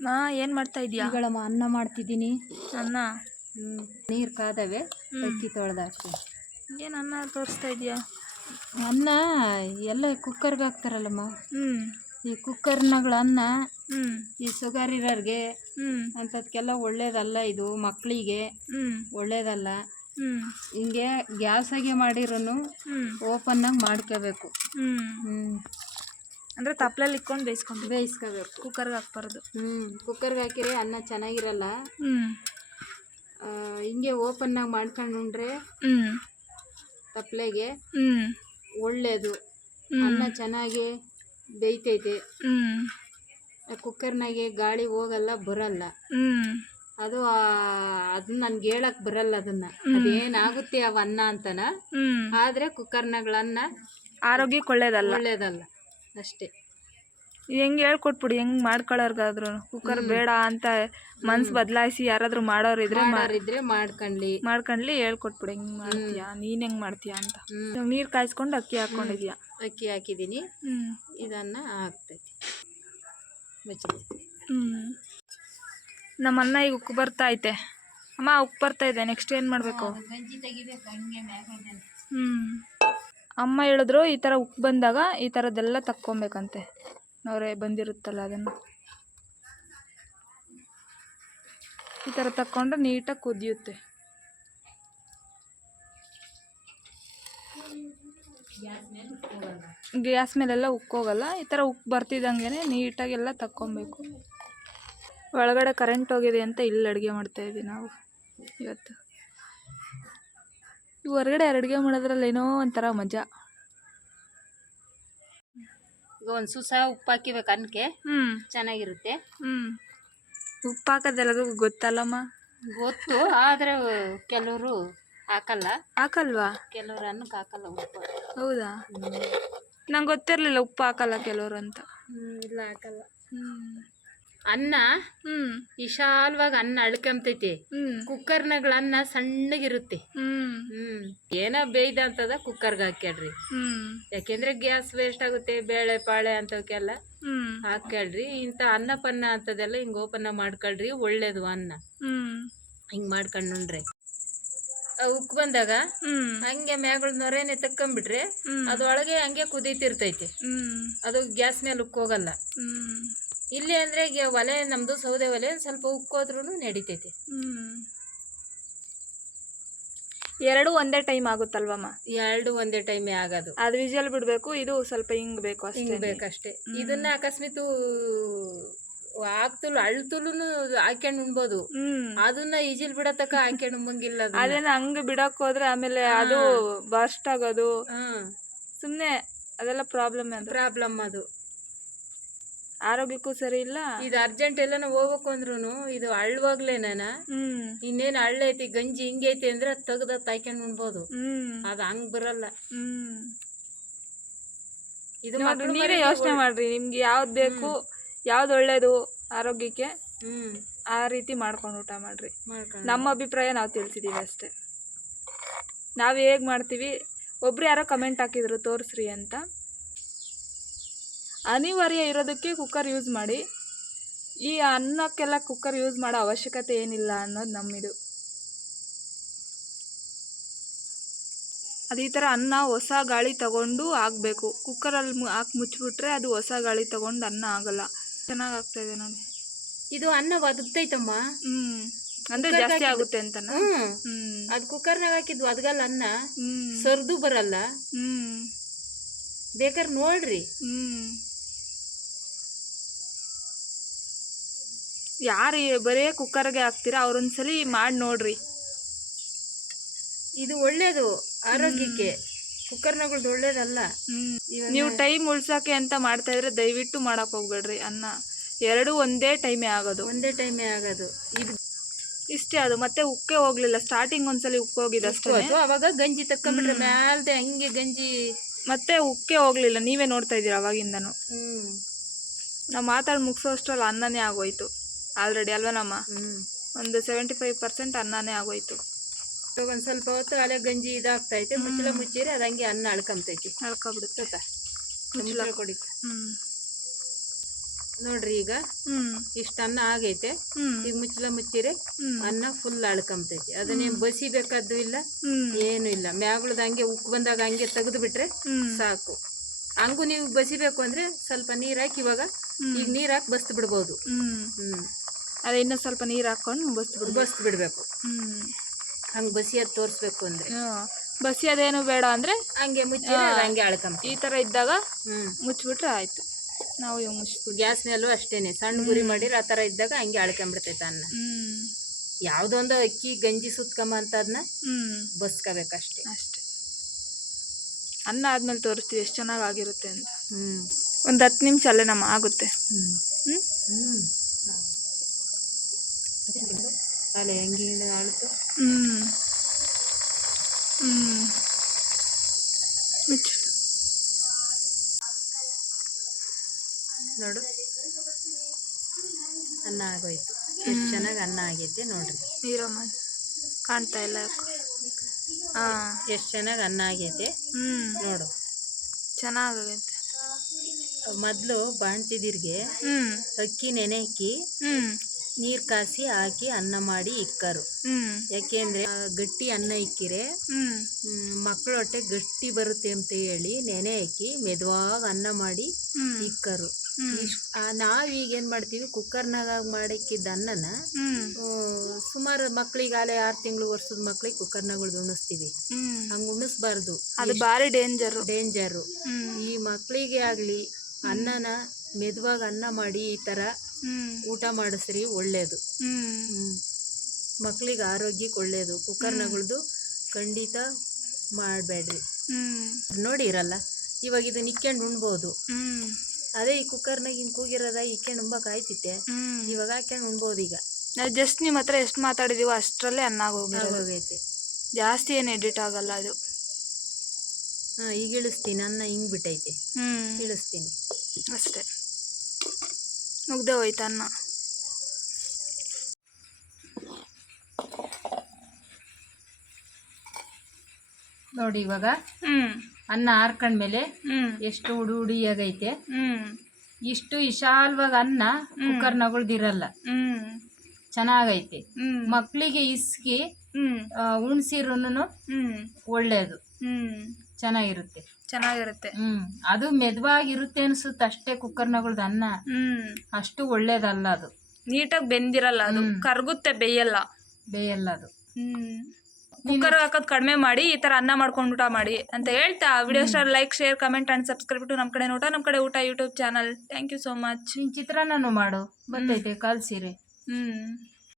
ಮಾ ಏನು ಮಾಡ್ತಾ ಇದೀಯಾ? ಈಗಳಮ್ಮ ಅನ್ನ ಮಾಡ್ತಿದ್ದೀನಿ. ಅನ್ನ? ನೀರು ಕಾದವೆ ಹ್ಮ್. ಅಕ್ಕಿ ತೊಳೆದಾಕ್ತಿ ಏನು ಅನ್ನ ತೋರಿಸ್ತಾ ಇದೀಯಾ? ಅನ್ನ ಎಲ್ಲ ಕುಕ್ಕರ್ಗೆ ಹಾಕ್ತಾರಲ್ಲಮ್ಮ. ಹ್ಞೂ ಈ ಕುಕ್ಕರ್ನಗಳ ಅನ್ನ ಹ್ಞೂ ಈ ಸುಗರ್ ಇರೋರಿಗೆ ಹ್ಞೂ ಅಂಥದ್ಕೆಲ್ಲ ಒಳ್ಳೇದಲ್ಲ ಇದು ಮಕ್ಕಳಿಗೆ ಹ್ಞೂ ಒಳ್ಳೇದಲ್ಲ. ಹ್ಞೂ ಹಿಂಗೆ ಗ್ಯಾಸಾಗೆ ಮಾಡಿರೋನು ಹ್ಞೂ ಓಪನ್ನಾಗಿ ಮಾಡ್ಕೋಬೇಕು. ಹ್ಞೂ ಹ್ಞೂ ಅಂದರೆ ತಪ್ಲಲ್ಲಿ ಇಕ್ಕೊಂಡು ಬೇಯಿಸ್ಕೊಂಡು ಬೇಯಿಸ್ಕೋಬೇಕು. ಕುಕ್ಕರ್ಗೆ ಹಾಕ್ಬಾರ್ದು. ಹ್ಞೂ ಕುಕ್ಕರ್ಗೆ ಹಾಕಿದ್ರೆ ಅನ್ನ ಚೆನ್ನಾಗಿರಲ್ಲ. ಹ್ಞೂ ಹಿಂಗೆ ಓಪನ್ನಾಗಿ ಮಾಡ್ಕೊಂಡು ಉಂಡ್ರೆ ಹ್ಞೂ ತಪ್ಪಲೆಗೆ ಹ್ಞೂ ಒಳ್ಳೆಯದು ಅನ್ನ ಚೆನ್ನಾಗಿ ಬೇಯ್ತೈತೆ. ಹ್ಞೂ ಕುಕ್ಕರ್ನಾಗೆ ಗಾಳಿ ಹೋಗಲ್ಲ ಬರಲ್ಲ. ಹ್ಞೂ ಅದು ಅದನ್ನ ನನ್ಗೆ ಹೇಳಕ್ ಬರಲ್ಲ ಅದನ್ನ. ಅದೇನಾಗುತ್ತೆ ಅವ ಅನ್ನ ಅಂತನ. ಆದ್ರೆ ಕುಕ್ಕರ್ನಗಳನ್ನ ಆರೋಗ್ಯಕ್ಕೆ ಒಳ್ಳೇದಲ್ಲ. ಒಳ್ಳೇದಲ್ಲ. ಅಷ್ಟೇ. ಹೆಂಗೆ ಹೇಳ್ಕೊಟ್ಬಿಡಿ ಹೆಂಗೆ ಮಾಡ್ಕೊಳ್ಳೋರ್ಗಾದ್ರು ಕುಕ್ಕರ್ ಬೇಡ ಅಂತ ಮನ್ಸು ಬದಲಾಯಿಸಿ ಯಾರಾದರೂ ಮಾಡೋರು ಇದ್ರೆ ಮಾಡೋರಿದ್ರೆ ಮಾಡ್ಕೊಂಡ್ಲಿ. ಮಾಡ್ಕೊಂಡ್ಲಿ ಹೇಳ್ಕೊಟ್ಬಿಡಿ ಹೆಂಗೆ ಮಾಡ್ತೀಯಾ? ನೀನು ಹೆಂಗೆ ಮಾಡ್ತೀಯಾ? ಅಂತ. ಹ್ಮ್. ನೀರು ಕಾಯಿಸ್ಕೊಂಡು ಅಕ್ಕಿ ಹಾಕ್ಕೊಂಡಿದ್ಯಾ ಅಕ್ಕಿ ಹಾಕಿದ್ದೀನಿ. ಇದನ್ನು ಹಾಕ್ತೈತಿ. ಹ್ಞೂ ನಮ್ಮ ಅನ್ನ ಈಗ ಉಕ್ಕು ಬರ್ತಾ ಐತೆ. ಅಮ್ಮ ಉಕ್ಕು ಬರ್ತಾ ಇದೆ ನೆಕ್ಸ್ಟ್ ಏನು ಮಾಡಬೇಕು? ಹ್ಞೂ ಅಮ್ಮ ಹೇಳಿದ್ರು ಈ ಥರ ಉಕ್ಕು ಬಂದಾಗ ಈ ಥರದ್ದೆಲ್ಲ ತಕ್ಕೊಬೇಕಂತೆ. ನೋರೆ ಬಂದಿರುತ್ತಲ್ಲ ಅದನ್ನು. ಈ ಥರ ತಕ್ಕೊಂಡ್ರೆ ನೀಟಾಗಿ ಕುದಿಯುತ್ತೆ. ಗ್ಯಾಸ್ ಮೇಲೆಲ್ಲ ಉಕ್ಕೋಗಲ್ಲ. ಈ ಥರ ಉಕ್ಕು ಬರ್ತಿದ್ದಂಗೆ ನೀಟಾಗೆಲ್ಲ ತಕ್ಕೊಬೇಕು. ಒಳಗಡೆ ಕರೆಂಟ್ ಹೋಗಿದೆ ಅಂತ ಇಲ್ಲಿ ಅಡುಗೆ ಮಾಡ್ತಾಯಿದ್ವಿ ನಾವು ಇವತ್ತು. ಈ ಹೊರಗಡೆ ಅಡುಗೆ ಮಾಡೋದ್ರಲ್ಲಿ ಏನೋ ಒಂಥರ ಮಜಾ. ಈಗ ಒಂದು ಸುಸ ಉಪ್ಪು ಹಾಕಿಬೇಕು ಅನ್ನಕ್ಕೆ ಹ್ಞೂ ಚೆನ್ನಾಗಿರುತ್ತೆ. ಹ್ಞೂ ಉಪ್ಪು ಹಾಕೋದೆಲ್ಲರಿಗೂ ಗೊತ್ತಲ್ಲಮ್ಮ? ಗೊತ್ತು ಆದರೆ ಕೆಲವರು ಹಾಕಲ್ಲ. ಹಾಕಲ್ವಾ? ಕೆಲವರು ಅನ್ನಕ್ಕೆ ಹಾಕಲ್ಲ ಉಪ್ಪು. ಹೌದಾ? ನಂಗೆ ಗೊತ್ತಿರಲಿಲ್ಲ ಉಪ್ಪು ಹಾಕಲ್ಲ ಕೆಲವರು ಅಂತ. ಹ್ಞೂ ಇಲ್ಲ ಹಾಕಲ್ಲ. ಹ್ಞೂ ಅನ್ನ ವಿಶಾಲವಾಗಿ ಅನ್ನ ಅಳ್ಕೊಂತೈತಿ. ಹ್ಞೂ ಕುಕ್ಕರ್ನಾಗಳ ಅನ್ನ ಸಣ್ಣಗಿರುತ್ತೆ. ಹ್ಮ್. ಏನ ಬೇಯ್ದ ಅಂತದ ಕುಕ್ಕರ್ಗೆ ಹಾಕ್ಯಾಡ್ರಿ ಯಾಕೆಂದ್ರೆ ಗ್ಯಾಸ್ ವೇಸ್ಟ್ ಆಗುತ್ತೆ ಬೇಳೆ ಪಾಳೆ ಅಂತವಕ್ಕೆಲ್ಲ ಹಾಕ್ಯಾಡ್ರಿ ಇಂತ ಅನ್ನ ಪನ್ನ ಅಂತದೆಲ್ಲ ಹಿಂಗ ಓಪನ್ ಮಾಡ್ಕೊಳ್ರಿ ಒಳ್ಳೇದು ಅನ್ನ. ಹಿಂಗ್ ಮಾಡ್ಕೊಂಡ್ರೆ ಉಕ್ ಬಂದಾಗ ಹ್ಮ್. ಹಂಗೆ ಮ್ಯಾಗಳ ನೊರೇನೆ ತಕ್ಕೊಂಬಿಟ್ರೆ ಅದೊಳಗೆ ಹಂಗೆ ಕುದೀತಿರ್ತೈತಿ. ಅದು ಗ್ಯಾಸ್ ಮೇಲೆ ಉಕ್ಕೋಗಲ್ಲ. ಇಲ್ಲಿ ಅಂದ್ರೆ ಒಲೆ ನಮ್ದು ಸೌದೆ ಒಲೆ ಸ್ವಲ್ಪ ಉಕ್ಕೋದ್ರೂ ನಡಿತೈತಿ. ಎರಡು ಒಂದೇ ಟೈಮ್ ಆಗುತ್ತಲ್ವಮ್ಮ ಎರಡು ಒಂದೇ ಟೈಮ್ ಆಗೋದು. ಅದು ವಿಜಲ್ ಬಿಡಬೇಕು ಇದು ಸ್ವಲ್ಪ ಹಿಂಗ್ ಬೇಕು ಹಿಂಗ್ ಅಷ್ಟೇ ಬೇಕಷ್ಟೇ ಇದನ್ನ ಅಕಸ್ಮಾತ್ ಹಾಕ್ತುಲು ಅಳ್ತುಲು ಹಾಕೊಂಡ್ ಉಣ್ಬೋದು. ಅದನ್ನ ಈಜಿಲ್ ಬಿಡತಕ್ಕ ಹಾಕ್ಯಂಡ್ ಉಂಬಂಗಿಲ್ಲ ಅದನ್ನ. ಅದೇನ ಹಂಗ್ ಬಿಡಕ್ ಹೋದ್ರೆ ಆಮೇಲೆ ಅದು ಬಸ್ಟ್ ಆಗೋದು. ಸುಮ್ನೆ ಅದೆಲ್ಲ ಪ್ರಾಬ್ಲಮ್ ಪ್ರಾಬ್ಲಮ್ ಅದು. ಆರೋಗ್ಯಕ್ಕೂ ಸರಿ ಇಲ್ಲ. ಇದು ಅರ್ಜೆಂಟ್ ಎಲ್ಲಾನ ಹೋಗ್ಬೇಕು ಅಂದ್ರೂ ಇದು ಅಳ್ವಾಗ್ಲೇ ನಾನ. ಹ್ಮ್. ಇನ್ನೇನ್ ಹಳ್ಳೈತಿ ಗಂಜಿ ಹಿಂಗೈತಿ ಅಂದ್ರೆ ತೆಗ್ದ ತಾಯ್ಕೊಂಡ್ ಉಣ್ಬೋದು. ಹ್ಮ್. ಅದ್ ಹಂಗ್ ಬರಲ್ಲ. ಹ್ಮ್. ಇದು ನೋಡ್ರಿ ಮಕ್ಳು ನೀವೇ ಯೋಚನೆ ಮಾಡ್ರಿ ನಿಮ್ಗೆ ಯಾವ್ದು ಬೇಕು ಯಾವ್ದು ಒಳ್ಳೇದು ಆರೋಗ್ಯಕ್ಕೆ ಹ್ಮ್. ಆ ರೀತಿ ಮಾಡ್ಕೊಂಡು ಊಟ ಮಾಡ್ರಿ. ಮಾಡ್ಕೊಂಡು. ನಮ್ಮ ಅಭಿಪ್ರಾಯ ನಾವು ತಿಳಿಸಿದೀವಿ ಅಷ್ಟೇ. ನಾವು ಹೇಗೆ ಮಾಡ್ತೀವಿ ಒಬ್ರು ಯಾರೋ ಕಮೆಂಟ್ ಹಾಕಿದ್ರು ತೋರಿಸ್ರಿ ಅಂತ. ಅನಿವಾರ್ಯ ಇರೋದಕ್ಕೆ ಕುಕ್ಕರ್ ಯೂಸ್ ಮಾಡಿ. ಈ ಅನ್ನಕ್ಕೆಲ್ಲ ಕುಕ್ಕರ್ ಯೂಸ್ ಮಾಡೋ ಅವಶ್ಯಕತೆ ಏನಿಲ್ಲ ಅನ್ನೋದು ನಮ್ಮಿದು. ಅದು ಈ ಥರ ಅನ್ನ ಹೊಸ ಗಾಳಿ ತಗೊಂಡು ಆಗಬೇಕು ಕುಕ್ಕರಲ್ಲಿ ಮು ಹಾಕಿ ಮುಚ್ಚಿಬಿಟ್ರೆ ಅದು ಹೊಸ ಗಾಳಿ ತಗೊಂಡು ಅನ್ನ ಆಗಲ್ಲ. ಚೆನ್ನಾಗಿ ಆಗ್ತಾಯಿದೆ ನೋಡಿ. ಇದು ಅನ್ನ ಒದಗ್ತೈತಮ್ಮ ಹ್ಮ್. ಅಂದ್ರೆ ಜಾಸ್ತಿ ಆಗುತ್ತೆ ಅಂತ ಅದು ಕುಕ್ಕರ್ನಾಗ ಹಾಕಿದ್ವು ಅದ್ಗಲ್ಲ ಅನ್ನ ಹ್ಮ್. ಸರ್ದು ಬರಲ್ಲ. ಹ್ಮ್. ಬೇಕಾದ್ರೆ ನೋಡ್ರಿ. ಹ್ಮ್. ಯಾರು ಬರೇ ಕುಕ್ಕರ್ಗೆ ಹಾಕ್ತೀರಾ ಅವ್ರೊಂದ್ಸಲಿ ಮಾಡಿ ನೋಡ್ರಿ. ಇದು ಒಳ್ಳೇದು ಆರೋಗ್ಯಕ್ಕೆ. ಕುಕ್ಕರ್ನಗಳ್ದು ಒಳ್ಳೇದಲ್ಲ. ನೀವು ಟೈಮ್ ಉಳ್ಸಕ್ಕೆ ಅಂತ ಮಾಡ್ತಾ ಇದ್ರೆ ದಯವಿಟ್ಟು ಮಾಡಕ್ ಹೋಗ್ಬೇಡ್ರಿ ಅನ್ನ. ಎರಡು ಒಂದೇ ಟೈಮೇ ಆಗೋದು. ಒಂದೇ ಟೈಮೇ ಆಗೋದು. ಇದು ಇಷ್ಟೇ ಅದು ಮತ್ತೆ ಉಕ್ಕೆ ಹೋಗ್ಲಿಲ್ಲ. ಸ್ಟಾರ್ಟಿಂಗ್ ಒಂದ್ಸಲಿ ಉಕ್ಕೆ ಹೋಗಿದೆ ಅಷ್ಟೇ ಅವಾಗ ಗಂಜಿ ತಕ್ಕೊಂಬಿಟ್ರೆ ಮ್ಯಾಲ್ದೆ ಹಂಗೆ ಗಂಜಿ ಮತ್ತೆ ಉಕ್ಕೆ ಹೋಗ್ಲಿಲ್ಲ. ನೀವೇ ನೋಡ್ತಾ ಇದ್ದೀರಾ ಅವಾಗಿಂದನು. ನಾವು ಮಾತಾಡಿ ಮುಗಿಸೋಷ್ಟ್ರಲ್ಲಿ ಅನ್ನನೇ ಆಗೋಯ್ತು. ಆಲ್ರೆಡಿ ಅಲ್ವನಮ್ಮ ಒಂದು ಸೆವೆಂಟಿ ಫೈವ್ ಪರ್ಸೆಂಟ್ ಅನ್ನನೇ ಆಗೋಯ್ತು. ಇವಾಗ ಒಂದು ಸ್ವಲ್ಪ ಹೊತ್ತು ಅಲೆ ಗಂಜಿ ಇದಾಗ್ತೈತೆ ಮುಚ್ಚಳ ಮುಚ್ಚಿರಿ ಅದಂಗೆ ಹಂಗೆ ಅನ್ನ ಅಳ್ಕೊಂತೈತಿ. ಅಳ್ಕೊಬಿಡುತ್ತೆ. ಮುಚ್ಚಳ ಕೊಡಿ. ನೋಡ್ರಿ ಈಗ. ಇಷ್ಟ ಅನ್ನ ಆಗೈತೆ. ಈಗ ಮುಚ್ಚಲ ಮುಚ್ಚಿರಿ ಅನ್ನ ಫುಲ್ ಅಳ್ಕೊಂತೈತಿ. ಅದನ್ನೇನು ಬಸಿಬೇಕಾದ್ದು ಇಲ್ಲ? ಏನು ಇಲ್ಲ. ಮ್ಯಾಗುಳದ ಹಂಗೆ ಉಕ್ಕು ಬಂದಾಗ ಹಂಗೆ ತೆಗೆದು ಬಿಟ್ರೆ ಸಾಕು. ಹಂಗೂ ನೀವು ಬಸಿಬೇಕು ಅಂದ್ರೆ ಸ್ವಲ್ಪ ನೀರ್ ಹಾಕಿ ಇವಾಗ. ಈಗ ನೀರ್ ಹಾಕಿ ಬಸ್ತು ಬಿಡ್ಬೋದು. ಹ್ಮ್. ಅದೇ ಇನ್ನೂ ಸ್ವಲ್ಪ ನೀರು ಹಾಕೊಂಡು ಬಸ್ದು ಬಸ್ ಬಿಡಬೇಕು ಹ್ಮ್. ಹಂಗ್ ಅಂದರೆ ತೋರ್ಸ್ಬೇಕು ಅಂದ್ರೆ. ಹ್ಮ್. ಬಸಿ ಅದೇನು ಬೇಡ ಅಂದ್ರೆ ಹಂಗೆ ಮುಚ್ಚಿ ಹಂಗೆ ಅಳ್ಕಂಬ ಈ ತರ ಇದ್ದಾಗ ಹ್ಮ್. ಮುಚ್ಚಿಬಿಟ್ರೆ ಆಯಿತು. ನಾವು ಇವಾಗ ಮುಚ್ಚಿಬಿಟ್ಟು ಗ್ಯಾಸ್ ಮೇಲೂ ಅಷ್ಟೇನೆ. ಸಣ್ಣ ಗುರಿ ಮಾಡಿರ ಆ ಥರ ಇದ್ದಾಗ ಹಂಗೆ ಅಳ್ಕೊಂಬಿಡ್ತೈತೆ ಅನ್ನ. ಹ್ಮ್. ಯಾವುದೊಂದು ಅಕ್ಕಿ ಗಂಜಿ ಸುತ್ಕೊಂಬ ಅಂತ ಅದನ್ನ ಹ್ಮ್. ಬಸ್ಕೋಬೇಕಷ್ಟೇ ಅಷ್ಟೇ. ಅನ್ನ ಆದ್ಮೇಲೆ ತೋರಿಸ್ತೀವಿ ಎಷ್ಟು ಚೆನ್ನಾಗಿ ಆಗಿರುತ್ತೆ ಅಂತ. ಹ್ಮ್. ಒಂದು ಹತ್ತು ನಿಮಿಷ ಅಲ್ಲೇ ನಮ್ಮ ಆಗುತ್ತೆ. ಹ್ಞೂ ಹ್ಮ್. ಹ್ಮ್ ಹೆಂಗೆ ಹೆಂಗೆ ಆಳ್ತು ಮುಚ್ಚು ನೋಡು ಅನ್ನ ಆಗೋಯ್ತು ಎಷ್ಟು ಚೆನ್ನಾಗಿ ಅನ್ನ ಆಗೈತೆ ನೋಡ್ರಿ ನೀರಮ್ಮ ಕಾಣ್ತಾ ಇಲ್ಲ ಹಾಂ ಎಷ್ಟು ಚೆನ್ನಾಗಿ ಅನ್ನ ಆಗೈತೆ ಹ್ಞೂ ನೋಡು ಚೆನ್ನಾಗೈತೆ ಮೊದಲು ಬಾಣ್ತಿದಿರ್ಗೆ ಅಕ್ಕಿ ನೆನೆ ಹಾಕಿ ಹ್ಞೂ ನೀರು ಕಾಸಿ ಹಾಕಿ ಅನ್ನ ಮಾಡಿ ಇಕ್ಕರು. ಯಾಕೆಂದ್ರೆ ಆ ಗಟ್ಟಿ ಅನ್ನ ಇಕ್ಕಿರೆ ಮಕ್ಕಳ ಹೊಟ್ಟೆ ಗಟ್ಟಿ ಬರುತ್ತೆ ಅಂತ ಹೇಳಿ ನೆನೆ ಹಾಕಿ ಮೆದುವಾಗ ಅನ್ನ ಮಾಡಿ ಇಕ್ಕರು. ನಾವ್ ಈಗ ನಾವೀಗ ಏನು ಮಾಡ್ತೀವಿ ಕುಕ್ಕರ್ನಾಗ ಮಾಡಿಕ್ಕಿದ್ದ ಅನ್ನನ ಹ್ಞೂ ಸುಮಾರು ಮಕ್ಳಿಗೆ ಆಲೆ ಆರು ತಿಂಗಳು ವರ್ಷದ ಮಕ್ಳಿಗೆ ಕುಕ್ಕರ್ನಾಗ ಉಣಿಸ್ತೀವಿ. ಹಂಗ ಹಂಗೆ ಉಣಿಸ್ಬಾರ್ದು. ಅದು ಭಾರಿ ಡೇಂಜರು. ಡೇಂಜರು. ಈ ಮಕ್ಕಳಿಗೆ ಆಗಲಿ ಅನ್ನನ ಮೆದುವಾಗ ಅನ್ನ ಮಾಡಿ ಈ ಥರ ಹ್ಞೂ ಊಟ ಮಾಡಿಸ್ರಿ ಒಳ್ಳೇದು. ಮಕ್ಳಿಗೆ ಆರೋಗ್ಯಕ್ಕೆ ಒಳ್ಳೇದು. ಕುಕ್ಕರ್ನಗಳ್ದು ಖಂಡಿತ ಮಾಡಬೇಡ್ರಿ. ನೋಡಿ ಇರಲ್ಲ ಇವಾಗ ಇದನ್ನ ಇಕ್ಕೊಂಡು ಉಣ್ಬೋದು. ಅದೇ ಈ ಕುಕ್ಕರ್ನಾಗ ಹಿಂಗೆ ಕೂಗಿರೋದ ಇಕ್ಕೊಂಡು ಉಂಬಕ್ಕೆ ಆಯ್ತಿತ್ತೆ. ಇವಾಗ ಹಾಕ್ಯಂಡ್ ಉಣ್ಬೋದು ಈಗ. ನಾವು ಜಸ್ಟ್ ನಿಮ್ಮ ಹತ್ರ ಎಷ್ಟು ಮಾತಾಡಿದೀವೋ ಅಷ್ಟರಲ್ಲೇ ಅನ್ನ ಆಗೋಗೈತೆ. ಜಾಸ್ತಿ ಏನು ಎಡಿಟ್ ಆಗಲ್ಲ ಅದು. ಹಾಂ ಈಗ ಇಳಿಸ್ತೀನಿ. ಅನ್ನ ಹಿಂಗೆ ಬಿಟ್ಟೈತೆ. ಹ್ಞೂ ಇಳಿಸ್ತೀನಿ. ಅಷ್ಟೇ. ಮುಗ್ದೆ ಹೋಯ್ತು ಅನ್ನ. ನೋಡಿ ಇವಾಗ ಅನ್ನ ಹಾರ್ಕೊಂಡ್ಮೇಲೆ ಹ್ಮ್. ಎಷ್ಟು ಹುಡಿ ಹುಡಿಯಾಗೈತೆ. ಹ್ಮ್. ಇಷ್ಟು ವಿಶಾಲವಾಗಿ ಅನ್ನ ಕುಕ್ಕರ್ನಗಳ್ದಿರಲ್ಲ ಹ್ಮ್. ಚೆನ್ನಾಗೈತೆ. ಹ್ಮ್. ಮಕ್ಕಳಿಗೆ ಇಸ್ಕಿ ಉಣ್ಸಿರೂ ಹ್ಮ್. ಒಳ್ಳೇದು. ಹ್ಮ್. ಚೆನ್ನಾಗಿರುತ್ತೆ. ಚೆನ್ನಾಗಿರುತ್ತೆ. ಹ್ಮ್. ಅದು ಮೆದುವಾಗಿರುತ್ತೆ ಅನ್ಸುತ್ತೆ ಅಷ್ಟೇ ಕುಕ್ಕರ್ನಗಳ್ದು ಅನ್ನ. ಅಷ್ಟು ಒಳ್ಳೇದಲ್ಲ ಅದು. ನೀಟಾಗಿ ಬೆಂದಿರಲ್ಲ ಅದು. ಹ್ಮ್. ಕರ್ಗುತ್ತೆ ಬೇಯಲ್ಲ. ಬೇಯಲ್ಲ ಅದು. ಹ್ಞೂ ಕುಕ್ಕರ್ ಹಾಕೋದು ಕಡಿಮೆ ಮಾಡಿ ಈ ತರ ಅನ್ನ ಮಾಡ್ಕೊಂಡು ಊಟ ಮಾಡಿ ಅಂತ ಹೇಳ್ತಾ. Video star like share comment and subscribe to ನಮ್ಮ ಕಡೆ ಊಟ ನಮ್ಮ ಕಡೆ ಊಟ YouTube channel thank you so much ನೀನ್ ಚಿತ್ರಾನ್ನನು ಮಾಡು. ಬಂದೈತೆ ಕಲ್ಸಿರಿ. ಹ್ಞೂ